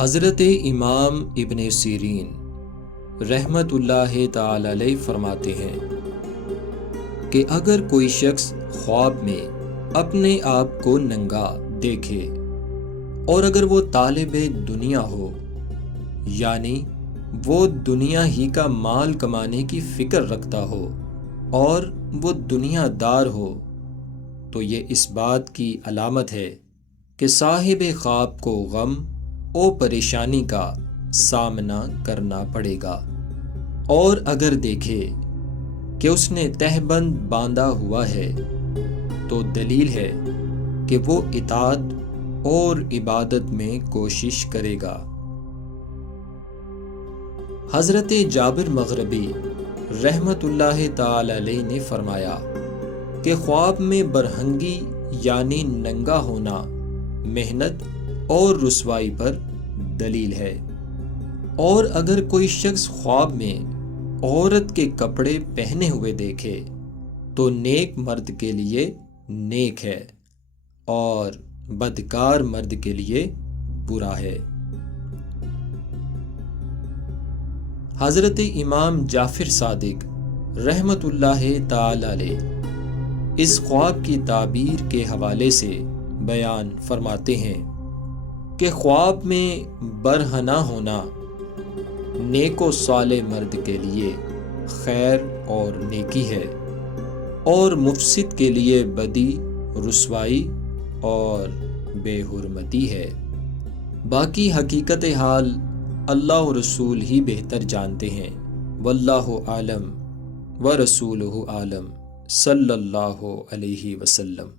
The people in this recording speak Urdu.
حضرت امام ابن سیرین رحمت اللہ تعالی علیہ فرماتے ہیں کہ اگر کوئی شخص خواب میں اپنے آپ کو ننگا دیکھے اور اگر وہ طالب دنیا ہو، یعنی وہ دنیا ہی کا مال کمانے کی فکر رکھتا ہو اور وہ دنیا دار ہو، تو یہ اس بات کی علامت ہے کہ صاحب خواب کو غم و پریشانی کا سامنا کرنا پڑے گا، اور اگر دیکھے کہ اس نے تہبند باندھا ہوا ہے تو دلیل ہے کہ وہ اطاعت اور عبادت میں کوشش کرے گا۔ حضرت جابر مغربی رحمت اللہ تعالی علیہ نے فرمایا کہ خواب میں برہنگی یعنی ننگا ہونا محنت اور رسوائی پر دلیل ہے، اور اگر کوئی شخص خواب میں عورت کے کپڑے پہنے ہوئے دیکھے تو نیک مرد کے لیے نیک ہے اور بدکار مرد کے لیے برا ہے۔ حضرت امام جعفر صادق رحمت اللہ تعالی علیہ اس خواب کی تعبیر کے حوالے سے بیان فرماتے ہیں کہ خواب میں برہنہ ہونا نیک و صالح مرد کے لیے خیر اور نیکی ہے، اور مفسد کے لیے بدی، رسوائی اور بے حرمتی ہے۔ باقی حقیقت حال اللہ و رسول ہی بہتر جانتے ہیں۔ واللہ عالم ورسولہ عالم، صلی اللہ علیہ وسلم۔